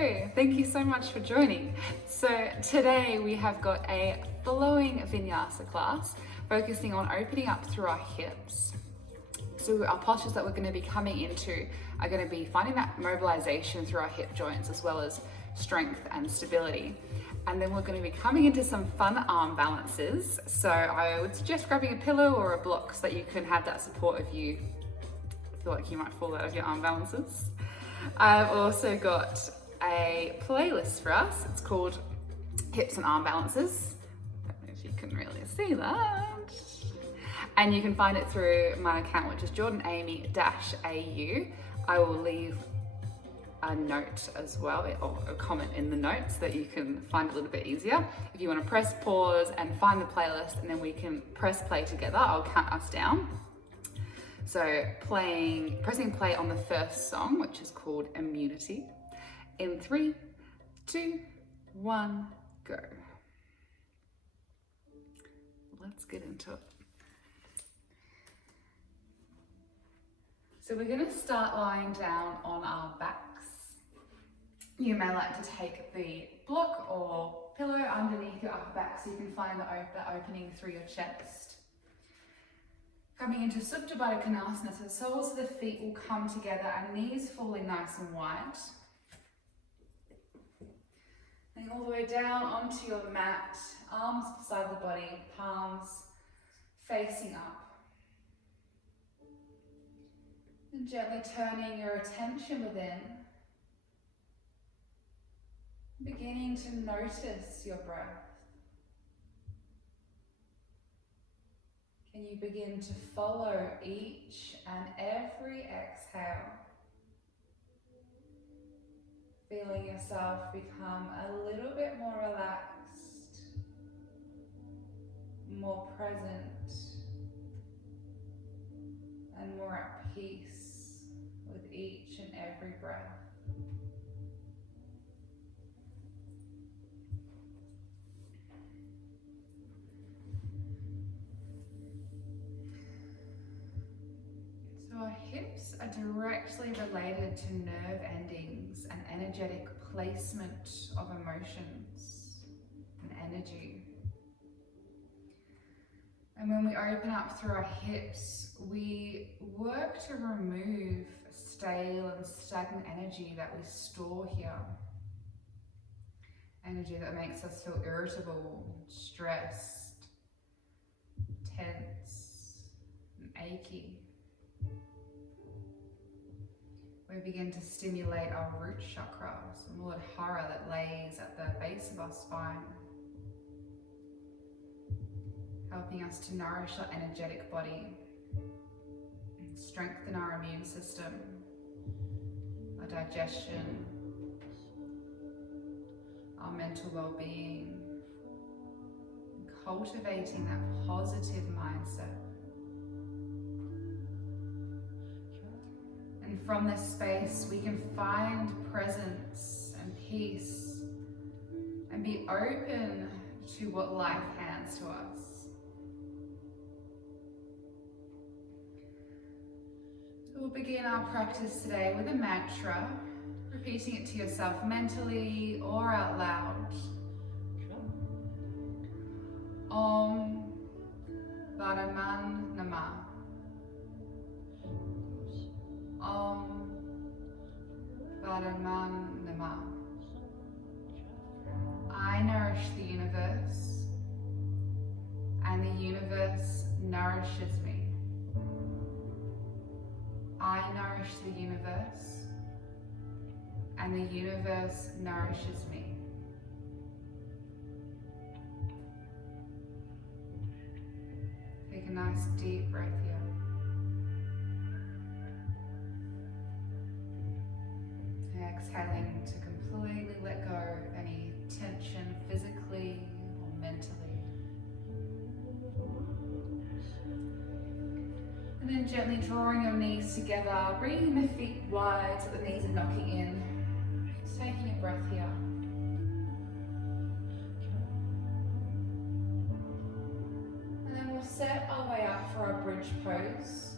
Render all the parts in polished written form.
Hello, thank you so much for joining. So today we have got a flowing vinyasa class focusing on opening up through our hips. So our postures that we're going to be coming into are going to be finding that mobilization through our hip joints as well as strength and stability. And then we're going to be coming into some fun arm balances. So I would suggest grabbing a pillow or a block so that you can have that support if you feel like you might fall out of your arm balances. I've also got a playlist for us. It's called Hips and Arm Balances. I don't know if you can really see that. And you can find it through my account, which is jordanamy-au. I will leave a note as well, or a comment in the notes that you can find it a little bit easier. If you want to press pause and find the playlist, and then we can press play together, I'll count us down. So pressing play on the first song, which is called Immunity. In 3, 2, 1, go. Let's get into it. So we're going to start lying down on our backs. You may like to take the block or pillow underneath your upper back so you can find the opening through your chest. Coming into Supta Baddha Konasana, so the soles of the feet will come together and knees falling nice and wide. And all the way down onto your mat, arms beside the body, palms facing up. And gently turning your attention within, beginning to notice your breath. Can you begin to follow each and every exhale, feeling yourself become a little bit more relaxed, more present, and more at peace with each and every breath. So our hips are directly related to nerve endings and energetic placement of emotions and energy. And when we open up through our hips, we work to remove stale and stagnant energy that we store here. Energy that makes us feel irritable, stressed, tense, and achy. We begin to stimulate our root chakra, so Muladhara that lays at the base of our spine, helping us to nourish our energetic body, strengthen our immune system, our digestion, our mental well-being, cultivating that positive mindset. And from this space, we can find presence and peace and be open to what life hands to us. So we'll begin our practice today with a mantra, repeating it to yourself mentally or out loud. Om Varaman Namah. Om Varaman Namah. I nourish the universe, and the universe nourishes me. I nourish the universe, and the universe nourishes me. Take a nice deep breath here. Exhaling to completely let go of any tension physically or mentally. And then gently drawing your knees together, bringing the feet wide so the knees are knocking in. Just taking a breath here. And then we'll set our way up for our bridge pose.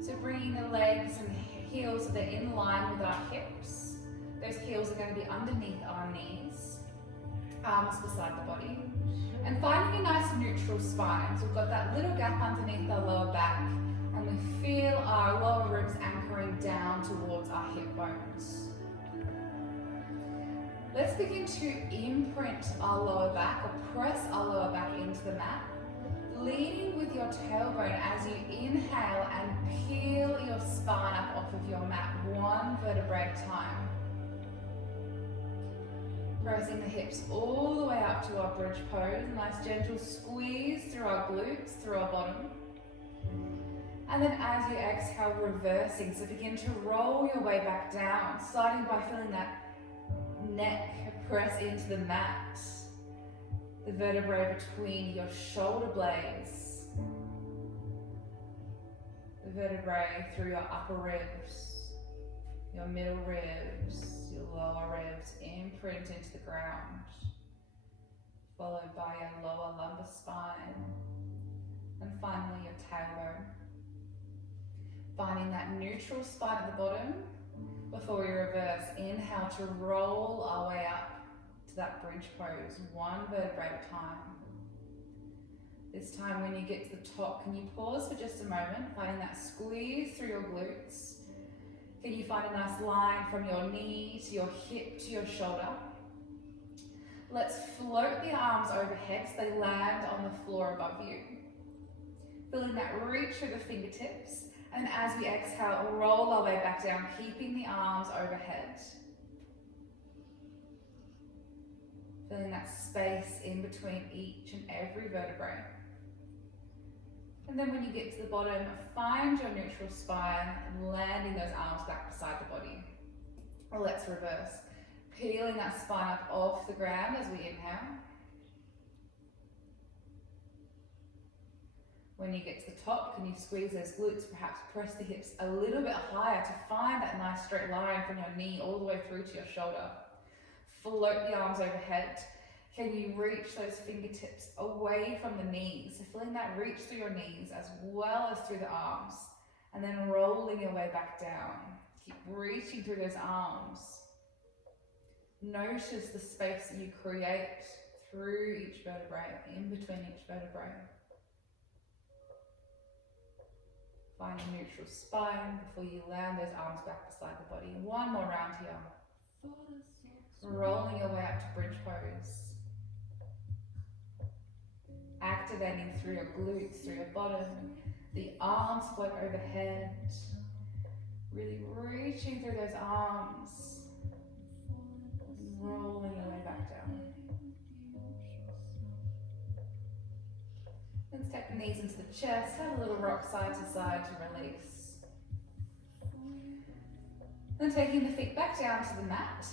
So bringing the legs and heels so they're in line with our hips. Those heels are going to be underneath our knees, arms beside the body. And finding a nice neutral spine. So we've got that little gap underneath our lower back, and we feel our lower ribs anchoring down towards our hip bones. Let's begin to imprint our lower back, or press our lower back into the mat, leading with your tailbone as you inhale and peel your spine up off of your mat, one vertebrae at a time. Pressing the hips all the way up to our bridge pose, nice gentle squeeze through our glutes, through our bottom. And then as you exhale, reversing, so begin to roll your way back down, starting by feeling that neck press into the mat, the vertebrae between your shoulder blades, the vertebrae through your upper ribs, your middle ribs, your lower ribs, imprint into the ground, followed by your lower lumbar spine, and finally your tailbone. Finding that neutral spine at the bottom before we reverse. Inhale to roll our way up to that bridge pose, one vertebrae at a time. This time when you get to the top, can you pause for just a moment, finding that squeeze through your glutes. Can you find a nice line from your knee to your hip to your shoulder? Let's float the arms overhead so they land on the floor above you. Feeling that reach through the fingertips. And as we exhale, roll our way back down, keeping the arms overhead. Feeling that space in between each and every vertebrae. And then when you get to the bottom, find your neutral spine and landing those arms back beside the body. Or let's reverse. Peeling that spine up off the ground as we inhale. When you get to the top, can you squeeze those glutes, perhaps press the hips a little bit higher to find that nice straight line from your knee all the way through to your shoulder. Float the arms overhead. Can you reach those fingertips away from the knees? So feeling that reach through your knees as well as through the arms. And then rolling your way back down. Keep reaching through those arms. Notice the space that you create through each vertebrae, in between each vertebrae. Find a neutral spine before you land those arms back beside the body. One more round here. Rolling your way up to bridge pose. Activating through your glutes, through your bottom. The arms float overhead. Really reaching through those arms. Rolling your way back down. Let's take the knees into the chest, have a little rock side to side to release. Then taking the feet back down to the mat.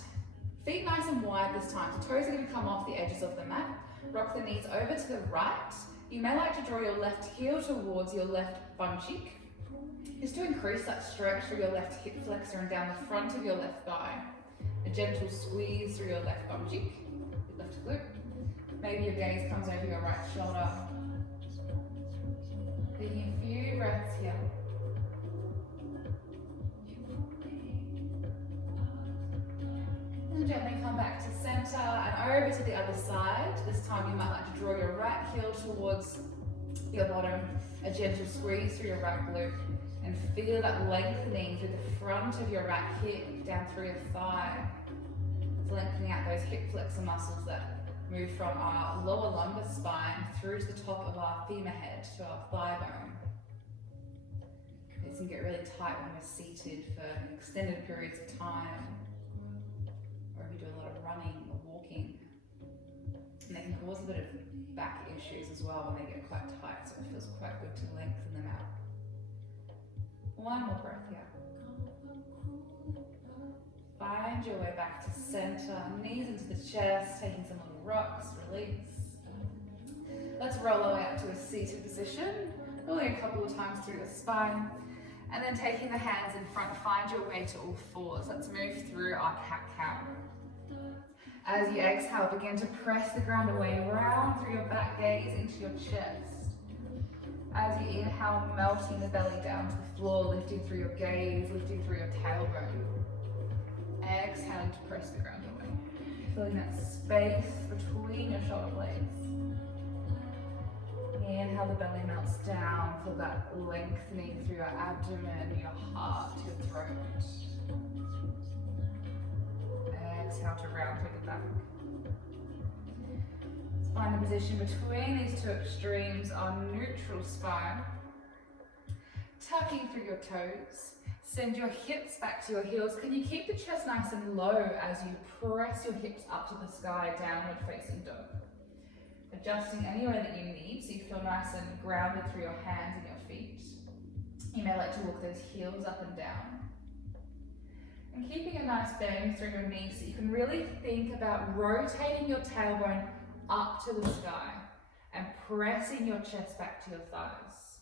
Feet nice and wide this time, so toes are going to come off the edges of the mat. Rock the knees over to the right. You may like to draw your left heel towards your left bum cheek, just to increase that stretch through your left hip flexor and down the front of your left thigh. A gentle squeeze through your left bum cheek, your left glute. Maybe your gaze comes over your right shoulder. Taking a few breaths here. And gently come back to center and over to the other side. This time you might like to draw your right heel towards your bottom, a gentle squeeze through your right glute, and feel that lengthening through the front of your right hip down through your thigh. It's lengthening out those hip flexor muscles that move from our lower lumbar spine through to the top of our femur head to our thigh bone. It can get really tight when we're seated for extended periods of time, or if we do a lot of running or walking. And they can cause a bit of back issues as well when they get quite tight, so it feels quite good to lengthen them out. One more breath here. Find your way back to center, knees into the chest, taking some little rocks, release. Let's roll our way up to a seated position, rolling a couple of times through the spine, and then taking the hands in front, find your way to all fours. Let's move through our cat-cow. As you exhale, begin to press the ground away, round through your back gaze into your chest. As you inhale, melting the belly down to the floor, lifting through your gaze, lifting through your tailbone. Exhaling to press the ground away. Feeling that space between your shoulder blades. Inhale, the belly melts down. Feel that lengthening through your abdomen, your heart, your throat. Exhale to round through the back. Let's find the position between these two extremes on neutral spine. Tucking through your toes. Send your hips back to your heels. Can you keep the chest nice and low as you press your hips up to the sky, downward facing dog? Adjusting anywhere that you need so you feel nice and grounded through your hands and your feet. You may like to walk those heels up and down. And keeping a nice bend through your knees so you can really think about rotating your tailbone up to the sky and pressing your chest back to your thighs.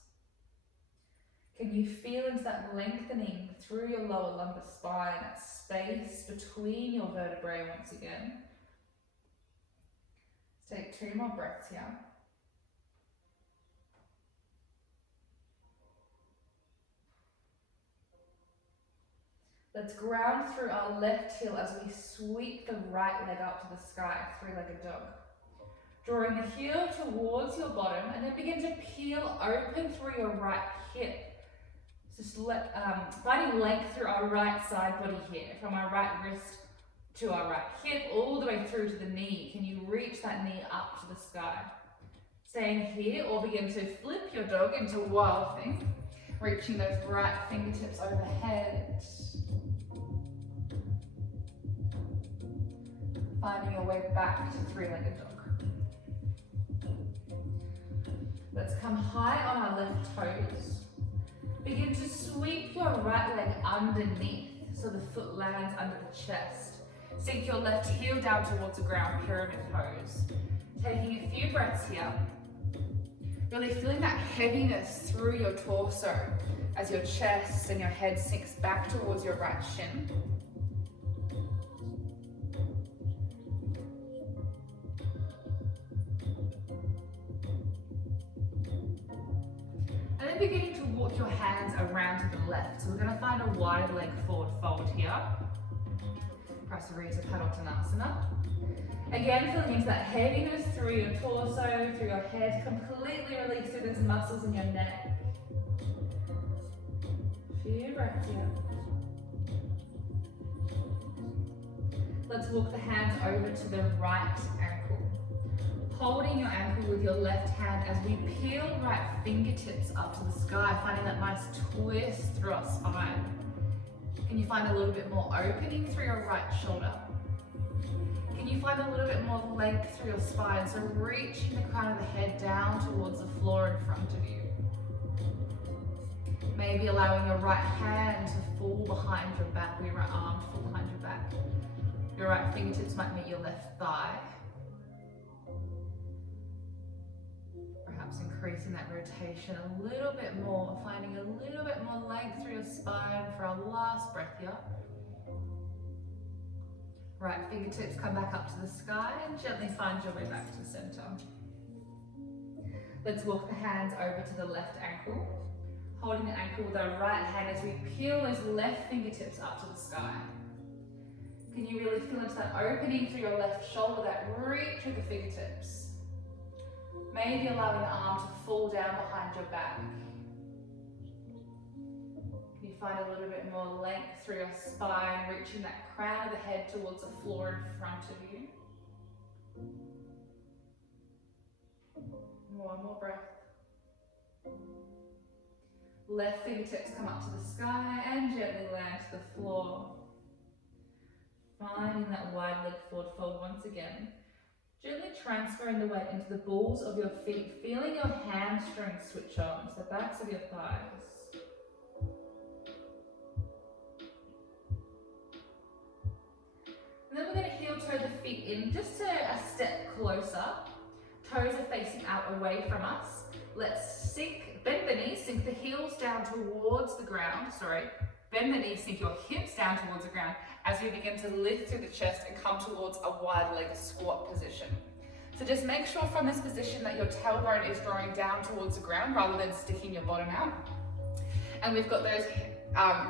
Can you feel into that lengthening through your lower lumbar spine, that space between your vertebrae once again? Let's take 2 more breaths here. Let's ground through our left heel as we sweep the right leg up to the sky, 3-legged dog. Drawing the heel towards your bottom and then begin to peel open through your right hip. Just finding length through our right side body here, from our right wrist to our right hip, all the way through to the knee. Can you reach that knee up to the sky? Staying here, or begin to flip your dog into wild thing, reaching those right fingertips overhead. Finding your way back to 3-legged dog. Let's come high on our left toes. Begin to sweep your right leg underneath so the foot lands under the chest. Sink your left heel down towards the ground, pyramid pose. Taking a few breaths here. Really feeling that heaviness through your torso as your chest and your head sinks back towards your right shin. And then beginning to walk your hands around to the left. So we're going to find a wide leg forward fold here. Prasarita Padottanasana. Again, feeling into that heaviness through your torso, through your head. Completely release through those muscles in your neck. Few breaths here. Let's walk the hands over to the right ankle. Holding your ankle with your left hand as we peel right fingertips up to the sky, finding that nice twist through our spine. Can you find a little bit more opening through your right shoulder? Can you find a little bit more length through your spine? So reaching the crown of the head down towards the floor in front of you. Maybe allowing your right hand to fall behind your back, or your right arm to fall behind your back. Your right fingertips might meet your left thigh. Perhaps increasing that rotation a little bit more, finding a little bit more length through your spine for our last breath here. Right fingertips come back up to the sky and gently find your way back to the center. Let's walk the hands over to the left ankle, holding the ankle with our right hand as we peel those left fingertips up to the sky. Can you really feel into that opening through your left shoulder, that reach through the fingertips? Maybe allowing the arm to fall down behind your back. Can you find a little bit more length through your spine, reaching that crown of the head towards the floor in front of you? One more breath. Left fingertips come up to the sky and gently land to the floor. Finding that wide leg forward fold once again. Gently transferring the weight into the balls of your feet, feeling your hamstrings switch on to the backs of your thighs. And then we're going to heel toe the feet in just to a step closer. Toes are facing out away from us. Let's bend the knees, sink the heels down towards the ground. Bend the knees, sink your hips down towards the ground as we begin to lift through the chest and come towards a wide leg squat position. So just make sure from this position that your tailbone is drawing down towards the ground rather than sticking your bottom out. And we've got those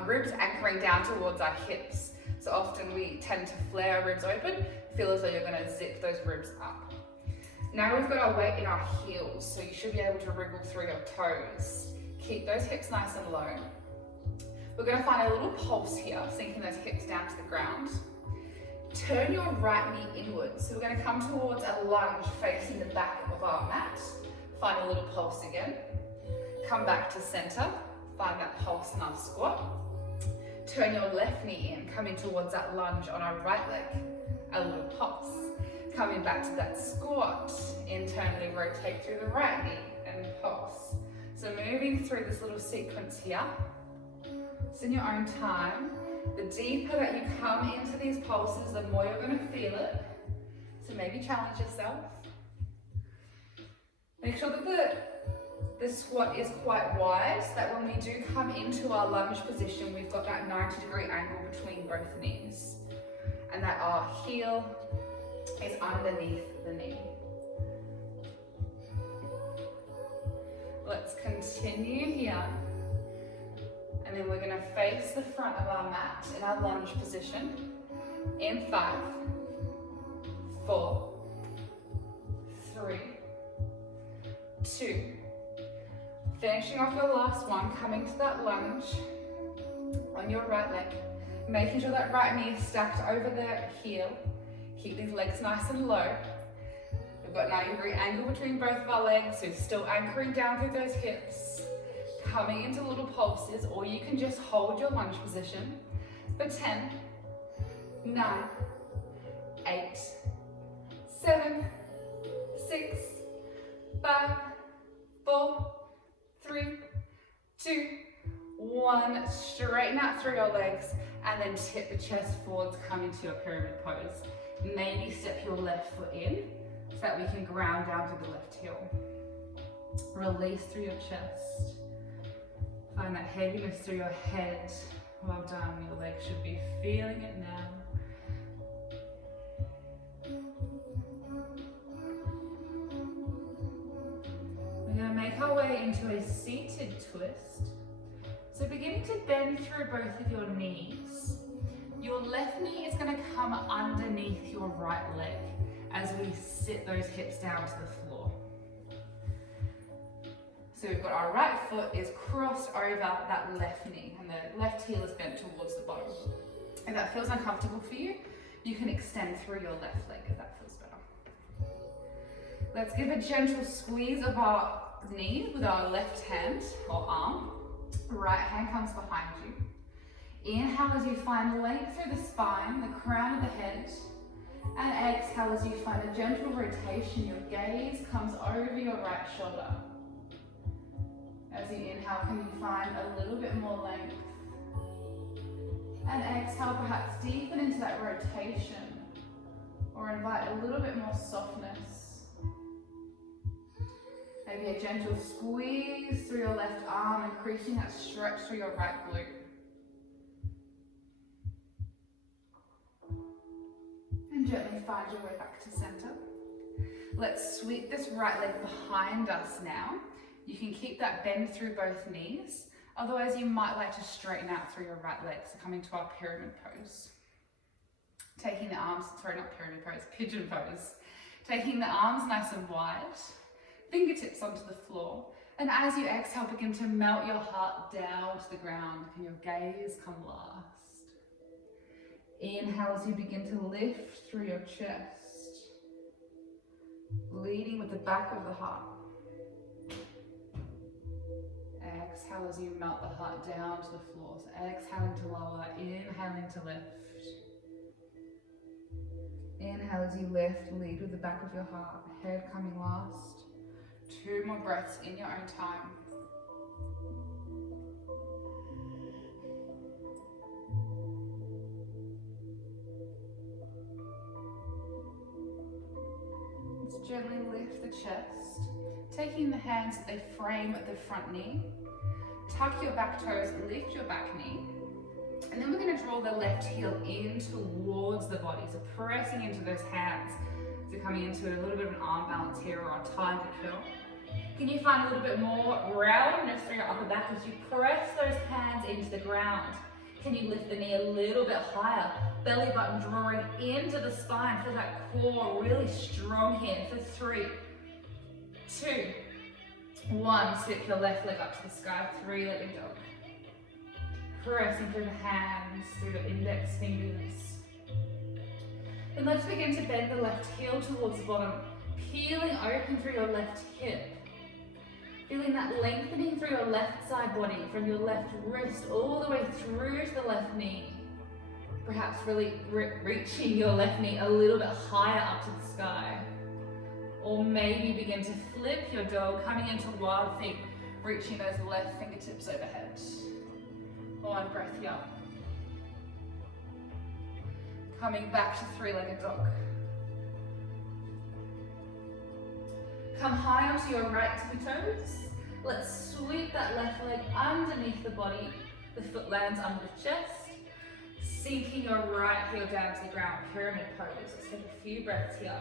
ribs anchoring down towards our hips. So often we tend to flare our ribs open, feel as though you're going to zip those ribs up. Now we've got our weight in our heels, so you should be able to wriggle through your toes. Keep those hips nice and low. We're going to find a little pulse here, sinking those hips down to the ground. Turn your right knee inwards. So we're going to come towards a lunge facing the back of our mat. Find a little pulse again. Come back to center. Find that pulse in our squat. Turn your left knee in, coming towards that lunge on our right leg. A little pulse. Coming back to that squat. Internally rotate through the right knee and pulse. So moving through this little sequence here. It's in your own time. The deeper that you come into these pulses, the more you're going to feel it. So maybe challenge yourself. Make sure that the squat is quite wide, so that when we do come into our lunge position, we've got that 90-degree angle between both knees. And that our heel is underneath the knee. Let's continue here. And then we're going to face the front of our mat in our lunge position in 5, 4, 3, 2. Finishing off your last one, coming to that lunge on your right leg, making sure that right knee is stacked over the heel. Keep these legs nice and low. We've got 90-degree angle between both of our legs, so still anchoring down through those hips. Coming into little pulses, or you can just hold your lunge position for 10, 9, 8, 7, 6, 5, 4, 3, 2, 1. Straighten out through your legs and then tip the chest forwards, come into your pyramid pose. Maybe step your left foot in so that we can ground down to the left heel. Release through your chest. Find that heaviness through your head. Well done, your legs should be feeling it now. We're going to make our way into a seated twist. So beginning to bend through both of your knees. Your left knee is going to come underneath your right leg as we sit those hips down to the floor. So we've got our right foot is crossed over that left knee and the left heel is bent towards the bottom. If that feels uncomfortable for you, you can extend through your left leg if that feels better. Let's give a gentle squeeze of our knee with our left hand or arm. Right hand comes behind you. Inhale as you find length through the spine, the crown of the head. And exhale as you find a gentle rotation. Your gaze comes over your right shoulder. As you inhale, can you find a little bit more length? And exhale, perhaps deepen into that rotation or invite a little bit more softness. Maybe a gentle squeeze through your left arm, increasing that stretch through your right glute. And gently find your way back to center. Let's sweep this right leg behind us now. You can keep that bend through both knees. Otherwise, you might like to straighten out through your right leg. So coming to our pyramid pose. Taking the arms, sorry, not pyramid pose, pigeon pose. Taking the arms nice and wide. Fingertips onto the floor. And as you exhale, begin to melt your heart down to the ground. Can your gaze come last? Inhale as you begin to lift through your chest. Leading with the back of the heart. Exhale as you melt the heart down to the floor. So exhaling to lower, inhaling to lift. Inhale as you lift, lead with the back of your heart, head coming last. 2 more breaths in your own time. Let's gently lift the chest, taking the hands that they frame at the front knee. Tuck your back toes, lift your back knee. And then we're going to draw the left heel in towards the body. So pressing into those hands. So coming into a little bit of an arm balance here or a tiger curl. Can you find a little bit more roundness through your upper back as you press those hands into the ground? Can you lift the knee a little bit higher? Belly button drawing into the spine. Feel that core really strong here for 3, 2, 1. Slip your left leg up to the sky, 3-legged dog. Pressing through the hands, through the index fingers. Then let's begin to bend the left heel towards the bottom, peeling open through your left hip. Feeling that lengthening through your left side body, from your left wrist all the way through to the left knee. Perhaps really reaching your left knee a little bit higher up to the sky. Or maybe begin to flip your dog, coming into wild thing, reaching those left fingertips overhead. 1 breath here. Coming back to 3-legged dog. Come high onto your right tippy toes. Let's sweep that left leg underneath the body. The foot lands under the chest. Sinking your right heel down to the ground, pyramid pose. Let's take a few breaths here.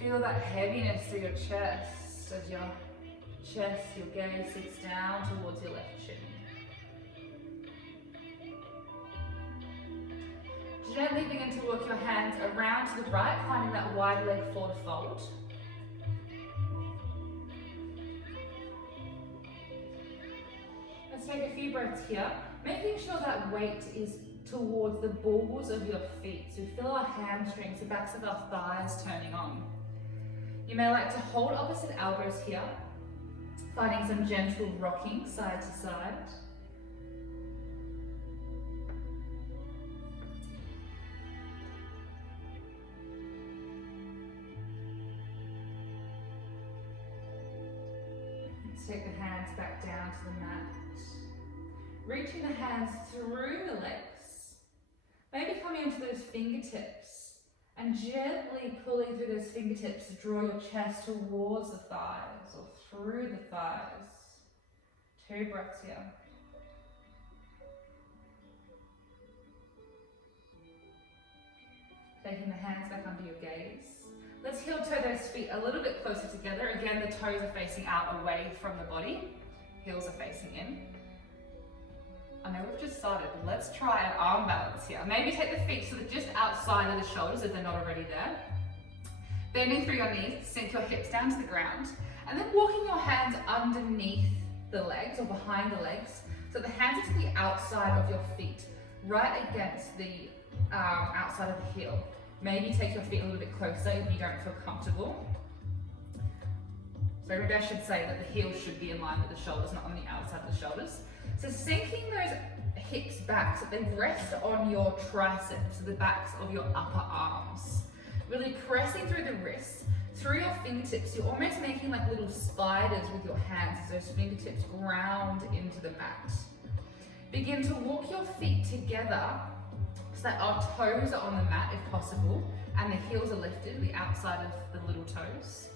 Feel that heaviness through your chest as your gaze sinks down towards your left shin. Gently begin to work your hands around to the right, finding that wide leg forward fold. Let's take a few breaths here, making sure that weight is towards the balls of your feet. So feel our hamstrings, the backs of our thighs turning on. You may like to hold opposite elbows here, finding some gentle rocking side to side. Take the hands back down to the mat. Reaching the hands through the legs. Maybe coming into those fingertips and gently pulling through those fingertips to draw your chest towards the thighs or through the thighs. 2 breaths here. Taking the hands back under your gaze. Let's heel toe those feet a little bit closer together. Again, the toes are facing out away from the body. Heels are facing in. I know we've just started, but let's try an arm balance here. Maybe take the feet so they're just outside of the shoulders if they're not already there. Bending through your knees, sink your hips down to the ground, and then walking your hands underneath the legs or behind the legs. So the hands are to the outside of your feet, right against the outside of the heel. Maybe take your feet a little bit closer if you don't feel comfortable. So maybe I should say that the heels should be in line with the shoulders, not on the outside of the shoulders. So sinking those hips back so they rest on your triceps, the backs of your upper arms. Really pressing through the wrists, through your fingertips. You're almost making like little spiders with your hands as those fingertips ground into the mat. Begin to walk your feet together so that our toes are on the mat if possible, and the heels are lifted, the outside of the little toes.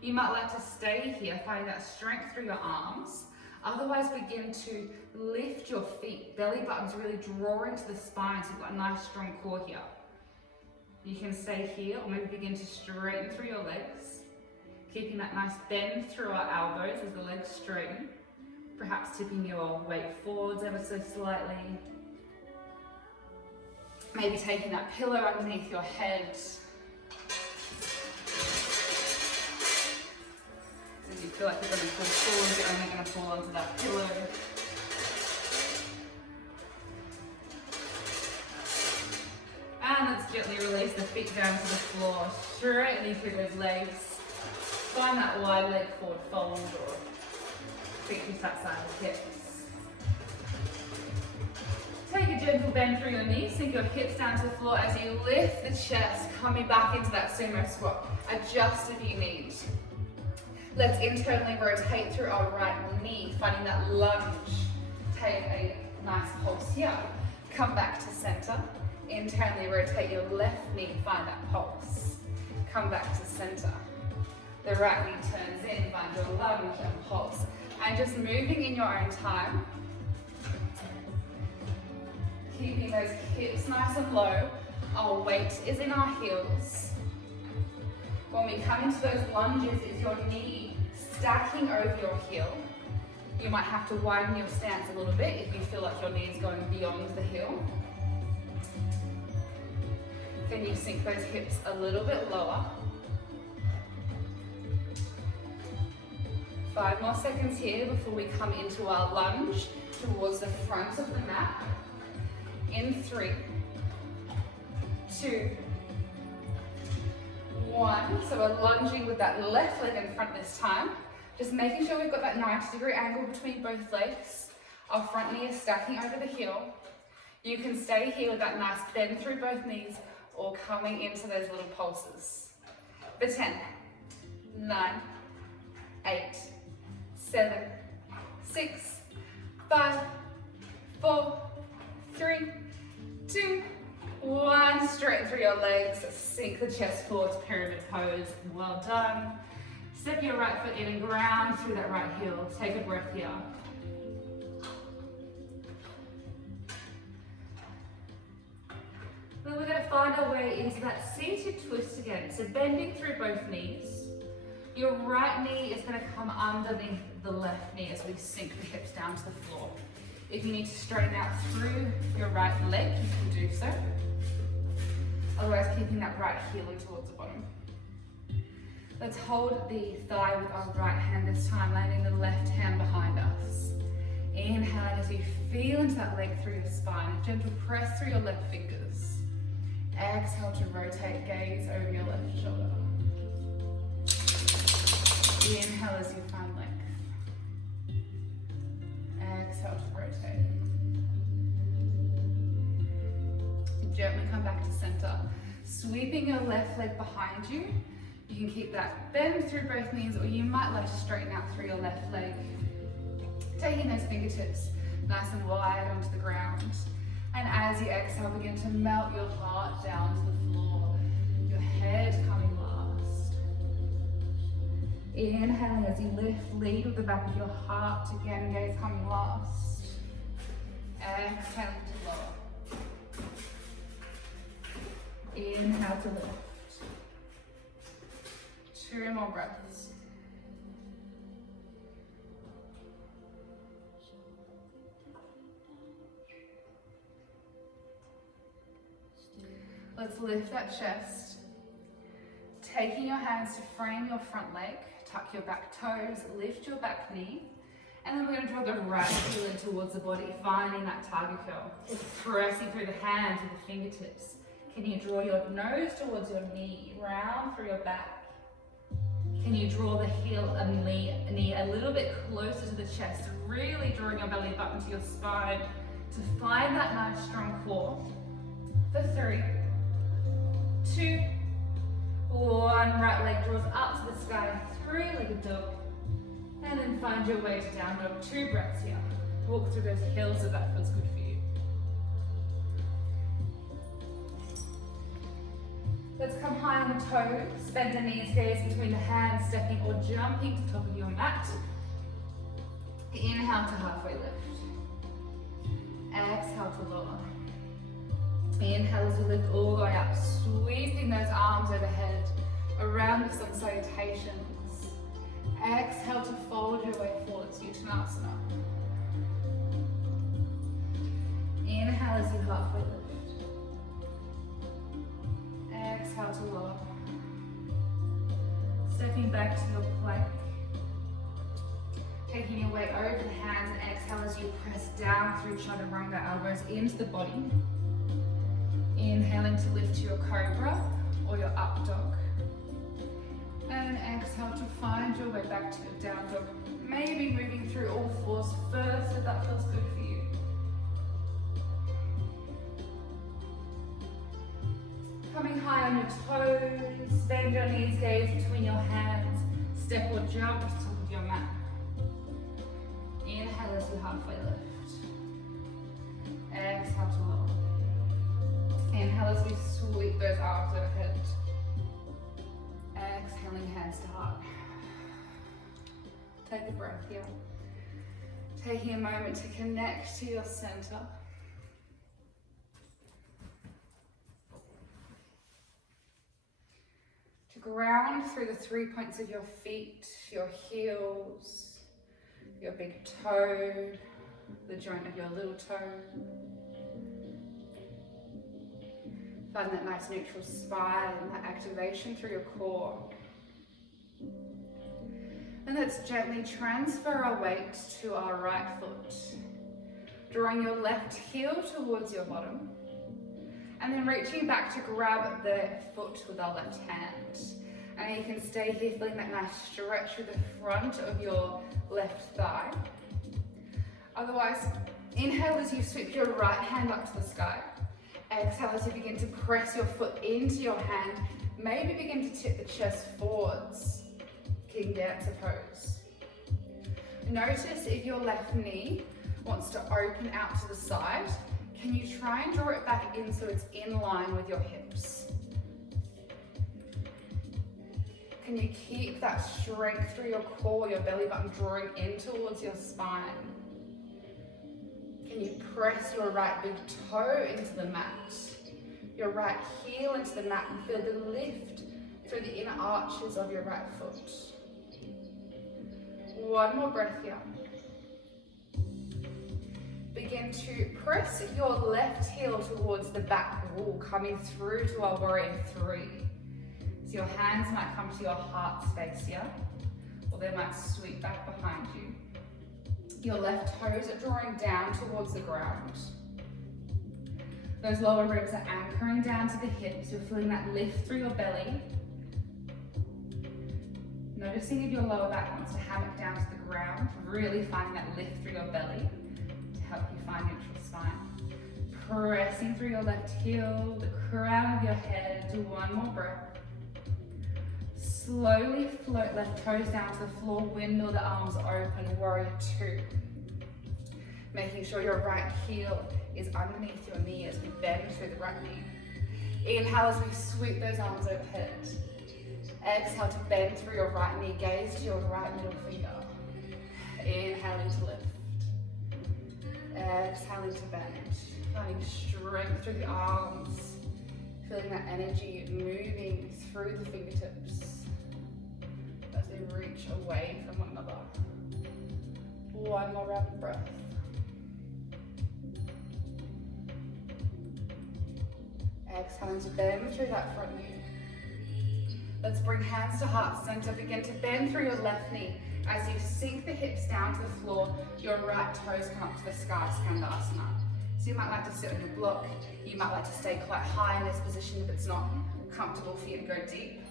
You might like to stay here, finding that strength through your arms. Otherwise, begin to lift your feet. Belly button's really drawing to the spine, so you've got a nice strong core here. You can stay here, or maybe begin to straighten through your legs, keeping that nice bend through our elbows as the legs straighten. Perhaps tipping your weight forwards ever so slightly. Maybe taking that pillow underneath your head. If you feel like you're going to fall forward, you're only going to fall onto that pillow. And let's gently release the feet down to the floor, straightening through those legs. Find that wide leg forward fold or feet just outside the hips. Take a gentle bend through your knees, sink your hips down to the floor as you lift the chest, coming back into that sumo squat. Adjust if you need. Let's internally rotate through our right knee, finding that lunge. Take a nice pulse here. Come back to center. Internally rotate your left knee, find that pulse. Come back to center. The right knee turns in, find your lunge and pulse. And just moving in your own time. Keeping those hips nice and low. Our weight is in our heels. When we come into those lunges, is your knee stacking over your heel? You might have to widen your stance a little bit if you feel like your knee is going beyond the heel. Then you sink those hips a little bit lower. 5 more seconds here before we come into our lunge towards the front of the mat. In 3, 2, 1. So we're lunging with that left leg in front this time. Just making sure we've got that 90-degree angle between both legs. Our front knee is stacking over the heel. You can stay here with that nice bend through both knees or coming into those little pulses. For 10, 9, 8, 7, 6, 5, 4, 3, 2, 1. Straighten through your legs, sink the chest forward to pyramid pose. Well done. Step your right foot in and ground through that right heel. Take a breath here. Then we're going to find our way into that seated twist again. So bending through both knees. Your right knee is going to come underneath the left knee as we sink the hips down to the floor. If you need to straighten out through your right leg, you can do so. Otherwise, keeping that right heel in towards the bottom. Let's hold the thigh with our right hand this time, landing the left hand behind us. Inhale as you feel into that leg through your spine. A gentle press through your left fingers. Exhale to rotate, gaze over your left shoulder. Inhale as you find length. Exhale to rotate. Gently come back to center. Sweeping your left leg behind you. You can keep that bend through both knees, or you might like to straighten out through your left leg. Taking those fingertips nice and wide onto the ground. And as you exhale, begin to melt your heart down to the floor. Your head coming last. Inhaling as you lift, lead with the back of your heart. Again, gaze coming last. Exhaling to lower. Inhale to lift. 2 more breaths. Let's lift that chest. Taking your hands to frame your front leg, tuck your back toes, lift your back knee, and then we're going to draw the right heel in towards the body, finding that tiger curl. Pressing through the hands with the fingertips. Can you draw your nose towards your knee, round through your back? Can you draw the heel and knee a little bit closer to the chest, really drawing your belly button to your spine to find that nice strong core. For 3, 2, 1. Right leg draws up to the sky, 3-legged dog. And then find your way to down dog. 2 breaths here. Walk through those hills if that feels good for you. Let's come high on the toes, bend the knees, gaze between the hands, stepping or jumping to the top of your mat. Inhale to halfway lift. Exhale to lower. Inhale as you lift all the way up, sweeping those arms overhead, around the sun salutations. Exhale to fold your way forward to Uttanasana. Inhale as you halfway lift. Exhale to lower. Stepping back to your plank. Taking your weight over the hands and exhale as you press down through chaturanga, elbows into the body. Inhaling to lift to your cobra or your up dog. And exhale to find your way back to your down dog. Maybe moving through all fours first if that feels good for you. Coming high on your toes, bend your knees, gaze between your hands, step or jump to the top of your mat. Inhale as you halfway lift. Exhale to lower. Inhale as we sweep those arms overhead. Exhaling hands to heart. Take a breath here. Taking a moment to connect to your center. To ground through the 3 points of your feet, your heels, your big toe, the joint of your little toe. Find that nice neutral spine and that activation through your core. And let's gently transfer our weight to our right foot, drawing your left heel towards your bottom, and then reaching back to grab the foot with our left hand. And you can stay here feeling that nice stretch through the front of your left thigh. Otherwise, inhale as you sweep your right hand up to the sky. Exhale as you begin to press your foot into your hand. Maybe begin to tip the chest forwards. King Dancer pose. Notice if your left knee wants to open out to the side, can you try and draw it back in so it's in line with your hips? Can you keep that strength through your core, your belly button drawing in towards your spine? Can you press your right big toe into the mat, your right heel into the mat, and feel the lift through the inner arches of your right foot? One more breath here. Begin to press your left heel towards the back wall, coming through to our warrior three. So your hands might come to your heart space here, or they might sweep back behind you. Your left toes are drawing down towards the ground. Those lower ribs are anchoring down to the hips. You're feeling that lift through your belly. Noticing if your lower back wants to hammock down to the ground, really finding that lift through your belly to help you find neutral spine. Pressing through your left heel, the crown of your head. Do one more breath. Slowly float left toes down to the floor, window the arms open, warrior two. Making sure your right heel is underneath your knee as we bend through the right knee. Inhale as we sweep those arms overhead. Exhale to bend through your right knee, gaze to your right middle finger. Inhaling to lift. Exhaling to bend. Finding strength through the arms. Feeling that energy moving through the fingertips as they reach away from one another. One more rapid breath. Exhaling to bend through that front knee. Let's bring hands to heart center. Begin to bend through your left knee. As you sink the hips down to the floor, your right toes come up to the sky, Skandasana. So you might like to sit on your block. You might like to stay quite high in this position if it's not comfortable for you to go deep.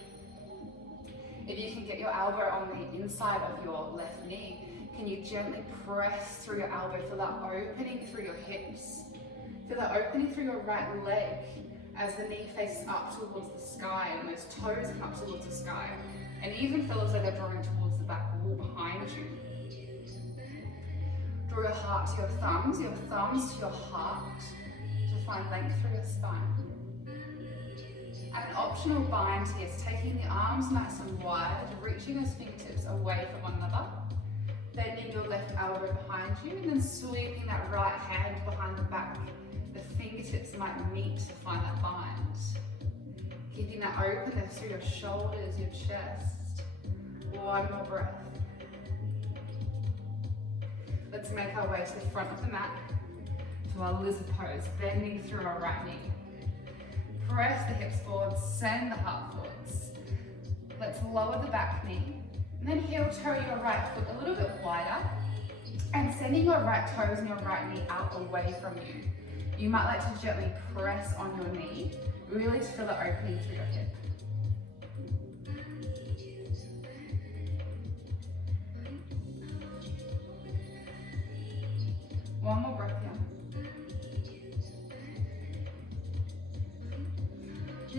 If you can get your elbow on the inside of your left knee, can you gently press through your elbow? Feel that opening through your hips. Feel that opening through your right leg as the knee faces up towards the sky and those toes come up towards the sky. And even feel as though they're drawing towards the back wall behind you. Draw your heart to your thumbs to your heart to find length through your spine. And an optional bind here is taking the arms nice and wide, reaching those fingertips away from one another, bending your left elbow behind you, and then sweeping that right hand behind the back. The fingertips might meet to find that bind. Keeping that openness through your shoulders, your chest. One more breath. Let's make our way to the front of the mat, to our lizard pose, bending through our right knee. Press the hips forward, send the heart forwards. Let's lower the back knee, and then heel toe your right foot a little bit wider, and sending your right toes and your right knee out away from you. You might like to gently press on your knee, really to feel the opening through your hip. One more breath here.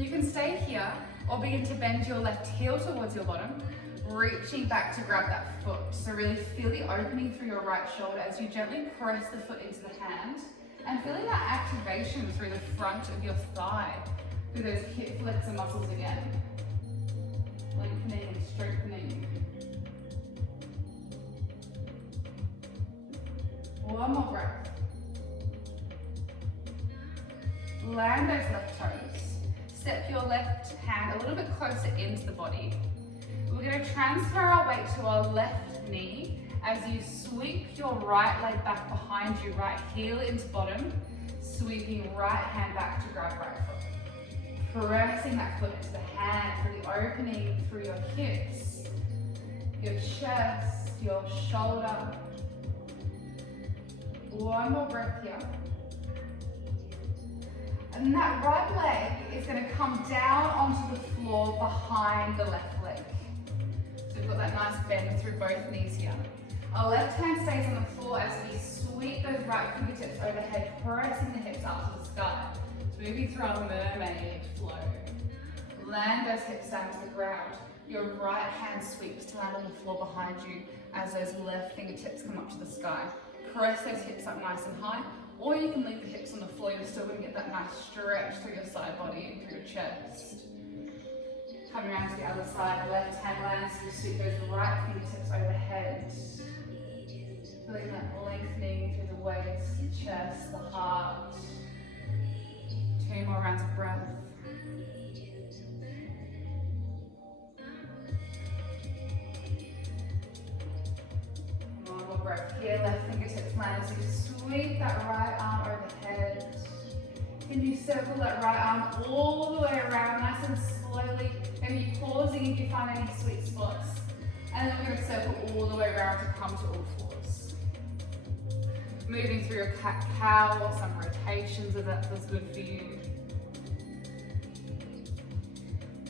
You can stay here or begin to bend your left heel towards your bottom, reaching back to grab that foot. So really feel the opening through your right shoulder as you gently press the foot into the hand and feeling that activation through the front of your thigh, through those hip flexor muscles again. Lengthening and strengthening. One more breath. Land those left toes. Step your left hand a little bit closer into the body. We're going to transfer our weight to our left knee As you sweep your right leg back behind you, right heel into bottom, sweeping right hand back to grab right foot. Pressing that foot into the hand, really opening through your hips, your chest, your shoulder. One more breath here. And that right leg is going to come down onto the floor behind the left leg. So we've got that nice bend through both knees here. Our left hand stays on the floor as we sweep those right fingertips overhead, pressing the hips up to the sky. So moving through our mermaid flow. Land those hips down to the ground. Your right hand sweeps to land on the floor behind you as those left fingertips come up to the sky. Press those hips up nice and high, or you can leave the hips on the floor. You're still going to get that nice stretch through your side body and through your chest. Coming around to the other side, the left hand lands, you sweep those right fingertips overhead. Feeling that lengthening through the waist, the chest, the heart. 2 more rounds of breath. One more breath here, left fingertips land as you sweep that right arm overhead. Can you circle that right arm all the way around, nice and slowly, maybe pausing if you find any sweet spots. And then we're going to circle all the way around to come to all fours. Moving through your cat-cow or some rotations if that feels good for you.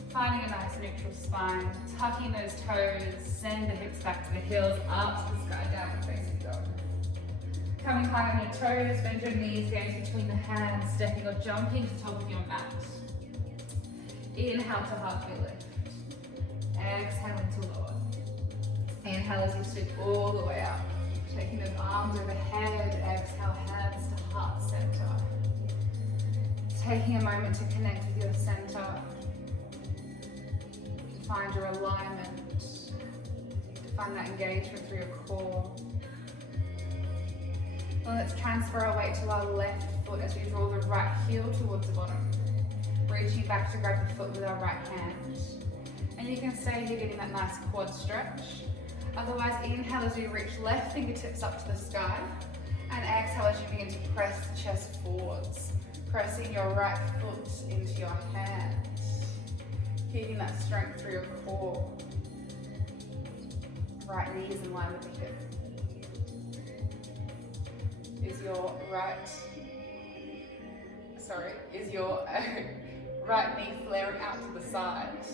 Finding a nice neutral spine, tucking those toes, send the hips back to the heels, up to the sky, downward facing dog. Coming high on your toes, bend your knees, going between the hands, stepping or jumping to the top of your mat. Inhale to heartbeat lift. Exhaling to lower. Inhale as you sweep all the way up. Taking those arms overhead, exhale, hands to heart center. Taking a moment to connect with your center. Find your alignment. Find that engagement through your core. Well, let's transfer our weight to our left foot as we draw the right heel towards the bottom. Reaching back to grab the foot with our right hand. And you can stay here getting that nice quad stretch. Otherwise, inhale as you reach left fingertips up to the sky, and exhale as you begin to press the chest forwards, pressing your right foot into your hands, keeping that strength through your core. Right knee is in line with the hip. Is your right knee flaring out to the side?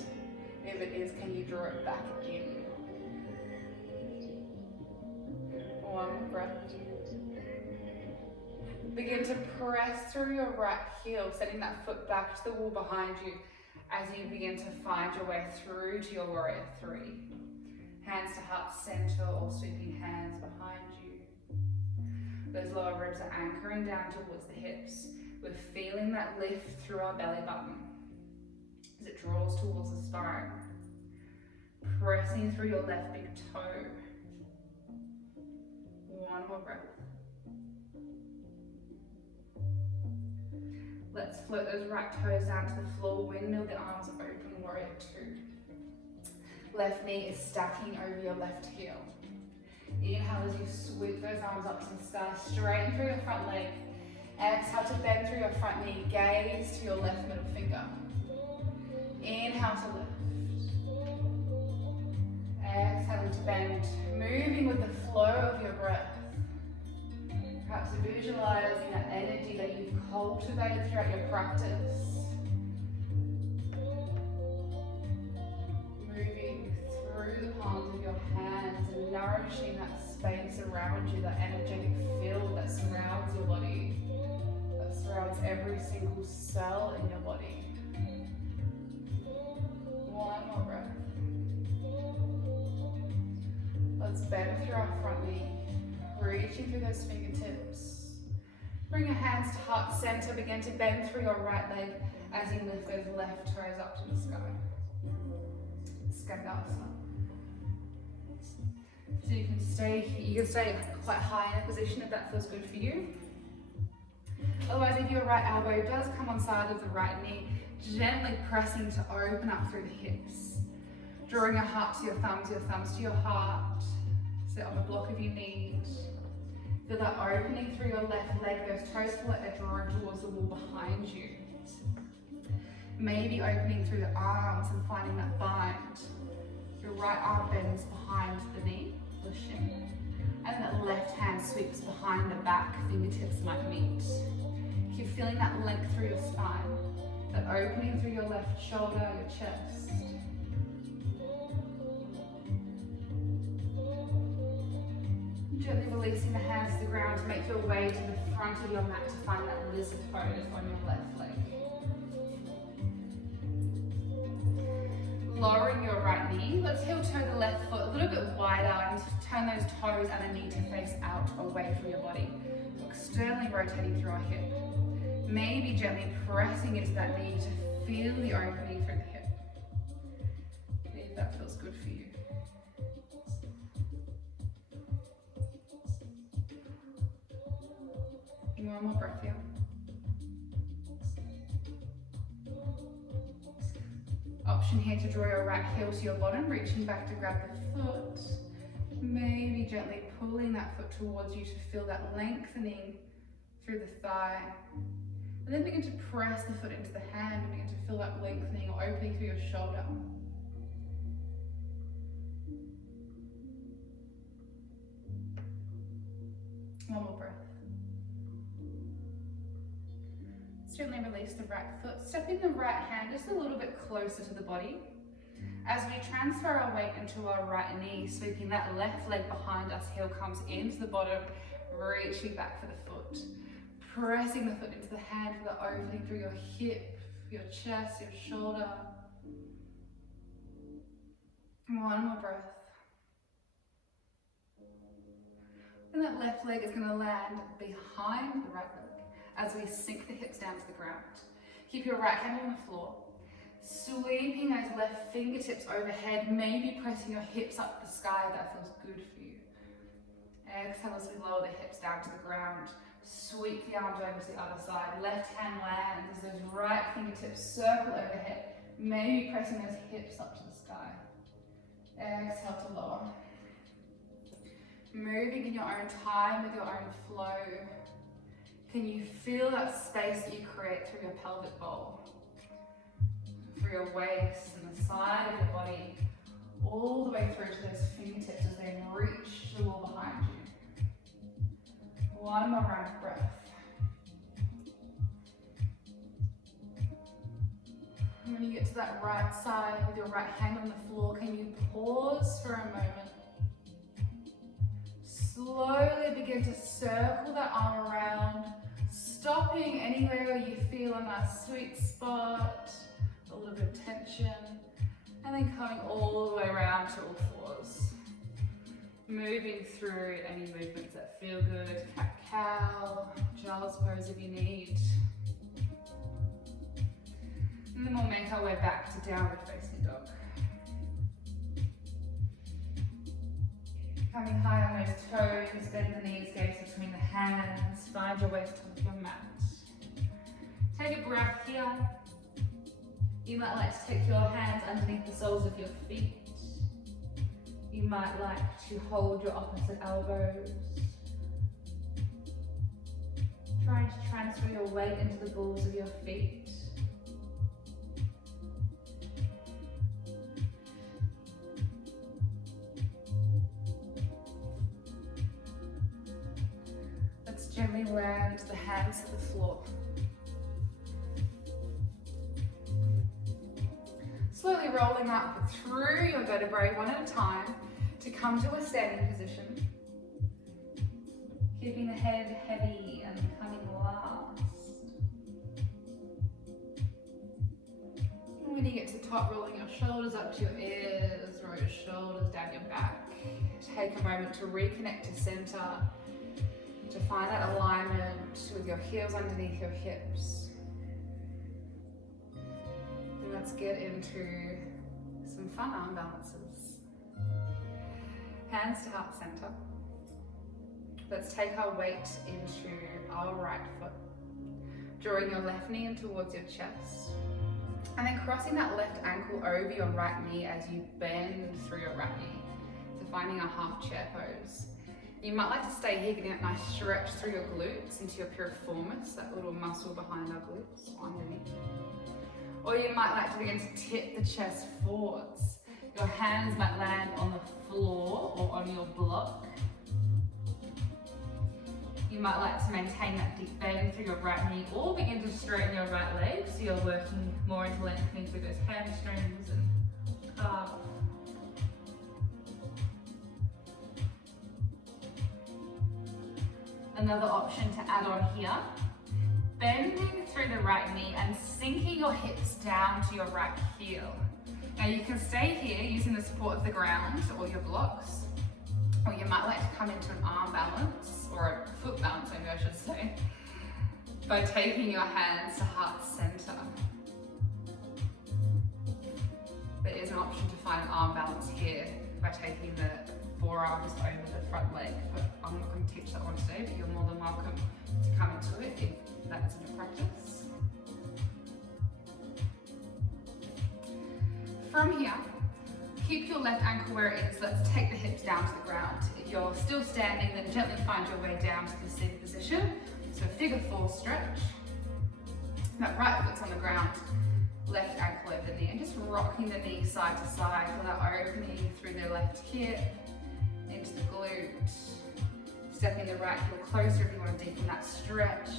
If it is, can you draw it back in? One breath. Begin to press through your right heel, sending that foot back to the wall behind you as you begin to find your way through to your warrior three. Hands to heart center or sweeping hands behind you. Those lower ribs are anchoring down towards the hips. We're feeling that lift through our belly button as it draws towards the spine. Pressing through your left big toe. One more breath. Let's float those right toes down to the floor, windmill the arms open, warrior two. Left knee is stacking over your left heel. Inhale as you sweep those arms up to the sky, straighten through your front leg. Exhale to bend through your front knee, gaze to your left middle finger. Inhale to lift. Exhale to bend, moving with the flow of your breath. Perhaps visualizing that energy that you've cultivated throughout your practice. Moving through the palms of your hands and nourishing that space around you, that energetic field that surrounds your body, that surrounds every single cell in your body. One more breath. Let's bend through our front knee, reaching through those fingertips. Bring your hands to heart center, begin to bend through your right leg as you lift those left toes up to the sky. Skandasana. So you can stay quite high in a position if that feels good for you. Otherwise, if your right elbow does come on side of the right knee, gently pressing to open up through the hips. Drawing your heart to your thumbs to your heart. Sit on the block if you need. Feel that opening through your left leg. Those toes feel like they're drawing towards the wall behind you. Maybe opening through the arms and finding that bind. Your right arm bends behind the knee, the shin. And that left hand sweeps behind the back, fingertips might meet. Keep feeling that length through your spine, that opening through your left shoulder, your chest. Gently releasing the hands to the ground to make your way to the front of your mat to find that lizard pose on your left leg. Lowering your right knee, let's heel toe the left foot a little bit wider and turn those toes and the knee to face out away from your body. Externally rotating through our hip. Maybe gently pressing into that knee to feel the opening through the hip. See if that feels good for you. One more breath here. Option here to draw your right heel to your bottom, reaching back to grab the foot. Maybe gently pulling that foot towards you to feel that lengthening through the thigh. And then begin to press the foot into the hand and begin to feel that lengthening or opening through your shoulder. One more breath. Gently release the right foot, stepping the right hand just a little bit closer to the body. As we transfer our weight into our right knee, sweeping that left leg behind us, heel comes into the bottom, reaching back for the foot. Pressing the foot into the hand for the opening through your hip, your chest, your shoulder. One more breath. And that left leg is going to land behind the right leg as we sink the hips down to the ground. Keep your right hand on the floor. Sweeping those left fingertips overhead, maybe pressing your hips up the sky if that feels good for you. Exhale as we lower the hips down to the ground. Sweep the arms over to the other side. Left hand lands as those right fingertips circle overhead, maybe pressing those hips up to the sky. Exhale to lower. Moving in your own time with your own flow. Can you feel that space that you create through your pelvic bowl? Through your waist and the side of your body, all the way through to those fingertips as they reach the wall behind you. One more round of breath. And when you get to that right side with your right hand on the floor, can you pause for a moment? Slowly begin to circle that arm around, stopping anywhere where you feel a nice sweet spot, a little bit of tension, and then coming all the way around to all fours. Moving through any movements that feel good, cat-cow, child's pose if you need. And then we'll make our way back to downward facing dog. Coming high on those toes, bend the knees, gaze between the hands, find your way to your mat. Take a breath here. You might like to take your hands underneath the soles of your feet. You might like to hold your opposite elbows. Trying to transfer your weight into the balls of your feet. Gently land the hands to the floor. Slowly rolling up through your vertebrae one at a time to come to a standing position. Keeping the head heavy and coming last. And when you get to the top, rolling your shoulders up to your ears, roll your shoulders down your back. Take a moment to reconnect to center, to find that alignment with your heels underneath your hips. And let's get into some fun arm balances. Hands to heart center. Let's take our weight into our right foot, drawing your left knee in towards your chest, and then crossing that left ankle over your right knee as you bend through your right knee to finding our half chair pose. You might like to stay here, getting that nice stretch through your glutes into your piriformis, that little muscle behind our glutes, underneath. Or you might like to begin to tip the chest forwards. Your hands might land on the floor or on your block. You might like to maintain that deep bend through your right knee or begin to straighten your right leg so you're working more into lengthening through those hamstrings and calves. Another option to add on here, bending through the right knee and sinking your hips down to your right heel. Now you can stay here using the support of the ground or your blocks, or you might like to come into an arm balance, or a foot balance maybe I should say, by taking your hands to heart center. There is an option to find an arm balance here by taking the forearms over the front leg, but I'm not going to teach that one today, but you're more than welcome to come into it if that's in your practice. From here, keep your left ankle where it is. Let's take the hips down to the ground. If you're still standing, then gently find your way down to the seated position. So figure 4 stretch. That right foot's on the ground, left ankle over the knee, and just rocking the knee side to side for that opening through the left hip, into the glute. Stepping the right heel closer if you want to deepen that stretch.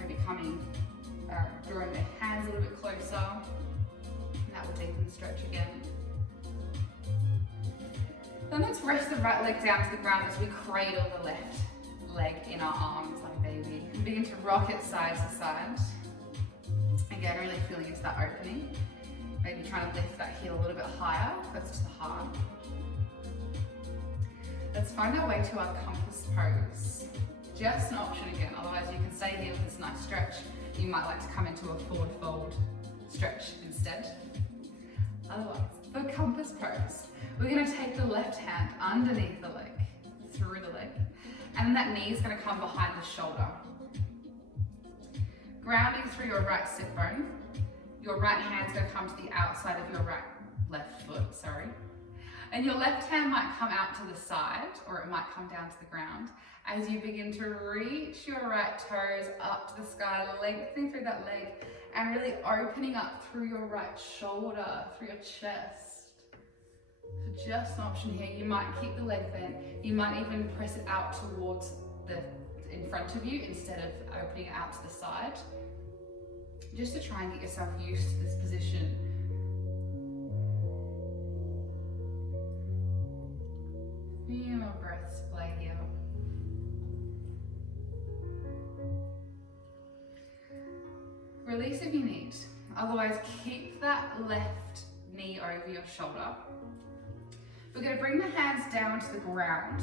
Maybe drawing the hands a little bit closer. And that will deepen the stretch again. Then let's rest the right leg down to the ground as we cradle the left leg in our arms like a baby. And begin to rock it side to side. Again, really feeling into that opening. Maybe trying to lift that heel a little bit higher, close to the heart. Let's find our way to our compass pose. Just an option again, otherwise you can stay here with this nice stretch. You might like to come into a forward fold stretch instead. Otherwise, for compass pose, we're going to take the left hand underneath the leg, through the leg, and that knee is going to come behind the shoulder. Grounding through your right sit bone, your right hand's going to come to the outside of your left foot, and your left hand might come out to the side, or it might come down to the ground, as you begin to reach your right toes up to the sky, lengthening through that leg, and really opening up through your right shoulder, through your chest. So just an option here, you might keep the leg bent, you might even press it out towards in front of you instead of opening it out to the side, just to try and get yourself used to this position. Few more breaths to play here. Release if you need, otherwise keep that left knee over your shoulder. We're going to bring the hands down to the ground.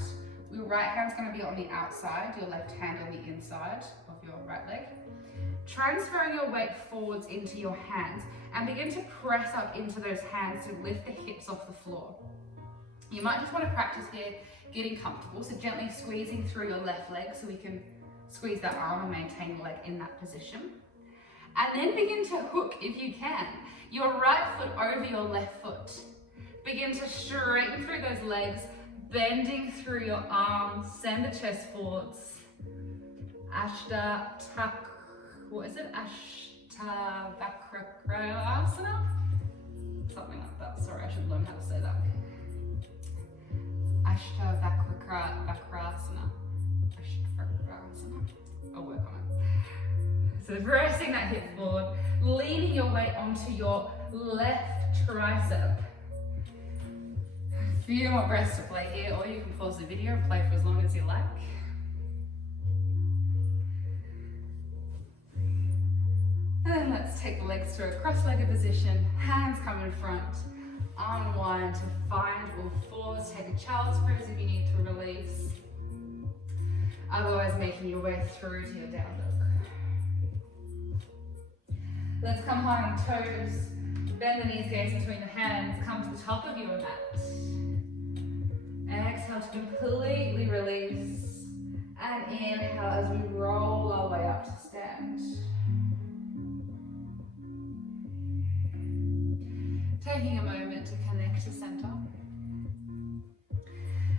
Your right hand's going to be on the outside, your left hand on the inside of your right leg. Transferring your weight forwards into your hands and begin to press up into those hands to lift the hips off the floor. You might just want to practice here getting comfortable, so gently squeezing through your left leg so we can squeeze that arm and maintain the leg in that position. And then begin to hook, if you can, your right foot over your left foot. Begin to straighten through those legs, bending through your arms, send the chest forwards. Ashtavakrasana? Something like that. Sorry, I should learn how to say that. Ashtavakrasana. I'll work on it. So pressing that hip forward, leaning your weight onto your left tricep. A few more breaths to play here, or you can pause the video and play for as long as you like. And then let's take the legs to a cross-legged position, hands come in front, unwind to find or fours, take a child's pose if you need to release. Otherwise, making your way through to your down dog. Let's come high on toes, bend the knees, gaze between the hands, come to the top of your mat. Exhale to completely release, and inhale as we roll our way up to stand. Taking a moment to connect to center.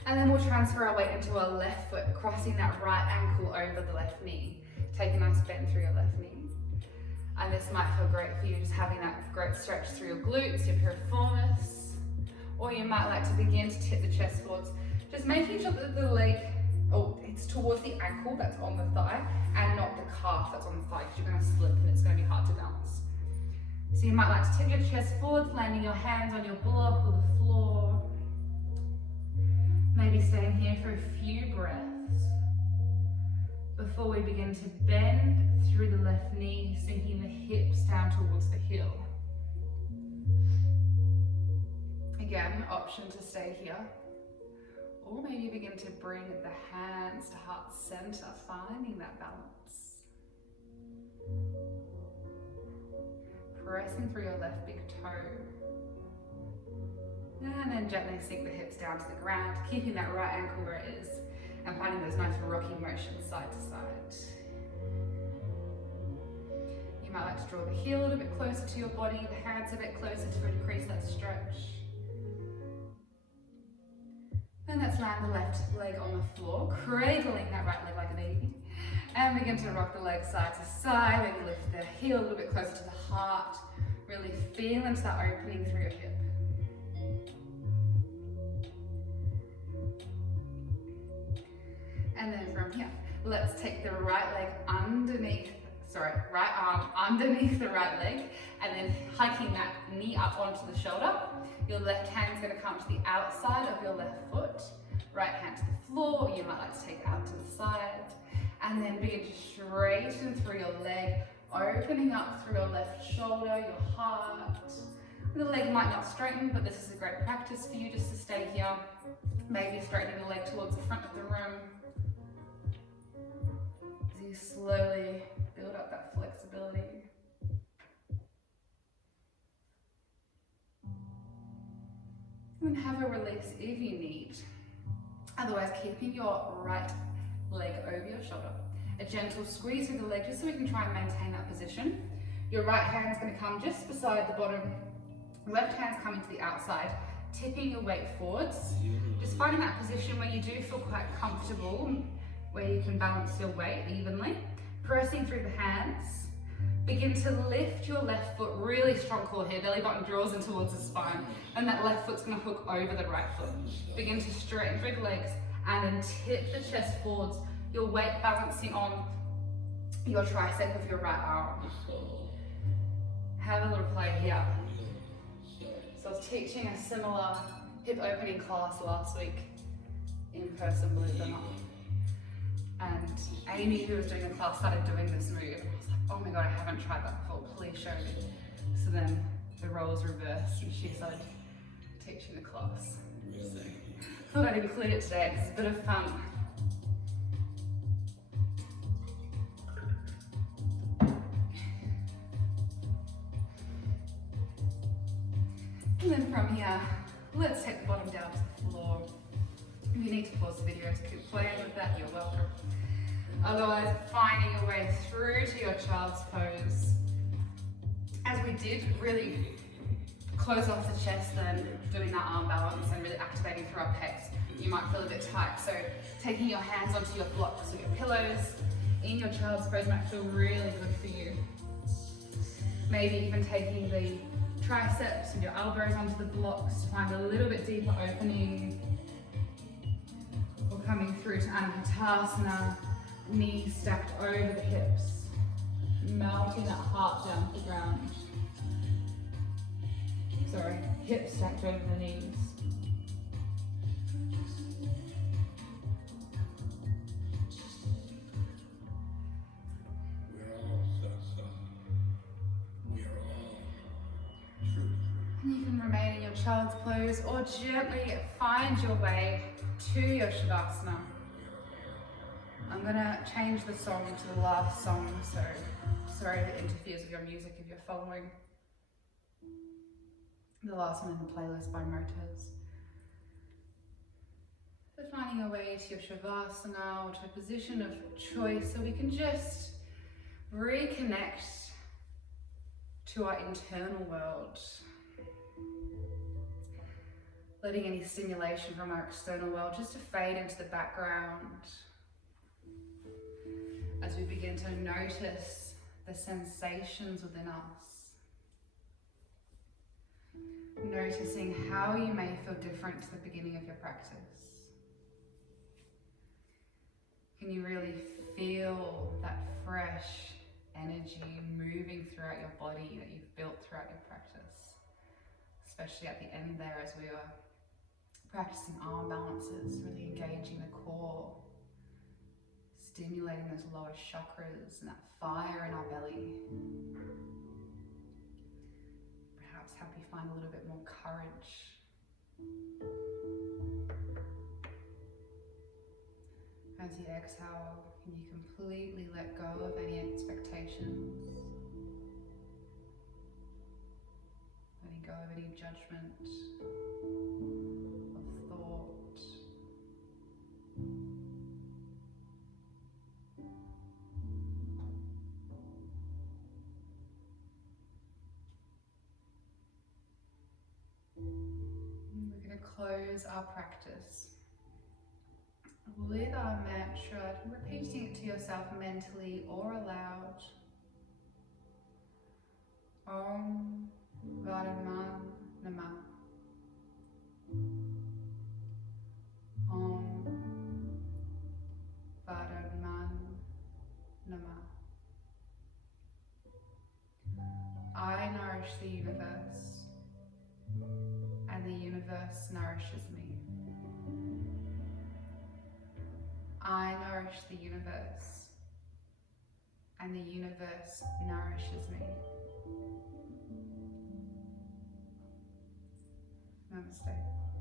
And then we'll transfer our weight into our left foot, crossing that right ankle over the left knee. Take a nice bend through your left knee. And this might feel great for you, just having that great stretch through your glutes, your piriformis. Or you might like to begin to tip the chest forwards, just making sure that the leg, it's towards the ankle that's on the thigh and not the calf that's on the thigh, because you're going to slip and it's going to be hard to balance. So you might like to tip your chest forwards, landing your hands on your block or the floor. Maybe staying here for a few breaths before we begin to bend through the left knee, sinking the hips down towards the heel. Again, option to stay here. Or maybe begin to bring the hands to heart center, finding that balance. Pressing through your left big toe. And then gently sink the hips down to the ground, keeping that right ankle where it is, and finding those nice rocking motions side to side. You might like to draw the heel a little bit closer to your body, the hands a bit closer to increase that stretch. And let's land the left leg on the floor, cradling that right leg like a baby. And begin to rock the leg side to side, maybe lift the heel a little bit closer to the heart, really feel into that opening through your hip. And then from here, let's take the right arm underneath the right leg, and then hiking that knee up onto the shoulder. Your left hand's going to come to the outside of your left foot, right hand to the floor, or you might like to take it out to the side, and then begin to straighten through your leg, opening up through your left shoulder, your heart. The leg might not straighten, but this is a great practice for you just to stay here. Maybe straightening the leg towards the front of the room. As you slowly build up that flexibility. And have a release if you need. Otherwise, keeping your right leg over your shoulder. A gentle squeeze through the leg just so we can try and maintain that position. Your right hand's going to come just beside the bottom. Left hand's coming to the outside, tipping your weight forwards. Just finding that position where you do feel quite comfortable, where you can balance your weight evenly. Pressing through the hands. Begin to lift your left foot, really strong core here, belly button draws in towards the spine, and that left foot's going to hook over the right foot. Begin to straighten through the legs and then tip the chest forwards, your weight balancing on your tricep with your right arm. Have a little play here. So I was teaching a similar hip opening class last week in person, believe it or not. And Amy, who was doing the class, started doing this move. And I was like, oh my God, I haven't tried that before, please show me. So then the roles reversed and she started teaching the class. So I thought I'd include it today because it's a bit of fun. And then from here, let's take the bottom down to the floor. If you need to pause the video to keep playing with that, you're welcome. Otherwise, finding your way through to your child's pose. As we did, really close off the chest, then doing that arm balance and really activating through our pecs. You might feel a bit tight, so taking your hands onto your blocks or your pillows in your child's pose might feel really good for you. Maybe even taking the triceps and your elbows onto the blocks to find a little bit deeper opening. Or coming through to Anahatasana, knees stacked over the hips, melting that heart down to the ground. Sorry, hips stacked over the knees. And you can remain in your child's pose or gently find your way to your Shavasana. I'm going to change the song to the last song, so sorry if it interferes with your music if you're following. The last one in the playlist by Motors. So finding your way to your Shavasana or to a position of choice so we can just reconnect to our internal world. letting any stimulation from our external world just to fade into the background as we begin to notice the sensations within us. Noticing how you may feel different to the beginning of your practice. Can you really feel that fresh energy moving throughout your body that you've built throughout your practice? Especially at the end there as we were practicing arm balances, really engaging the core, stimulating those lower chakras and that fire in our belly. Perhaps help you find a little bit more courage. As you exhale, can you completely let go of any expectations? Letting go of any judgment of thought. We're going to close our practice with our mantra, repeating it to yourself mentally or aloud. Om Varaman Namah. Om Varaman Namah. I nourish the universe, and the universe nourishes me. I nourish the universe, and the universe nourishes me. Namaste.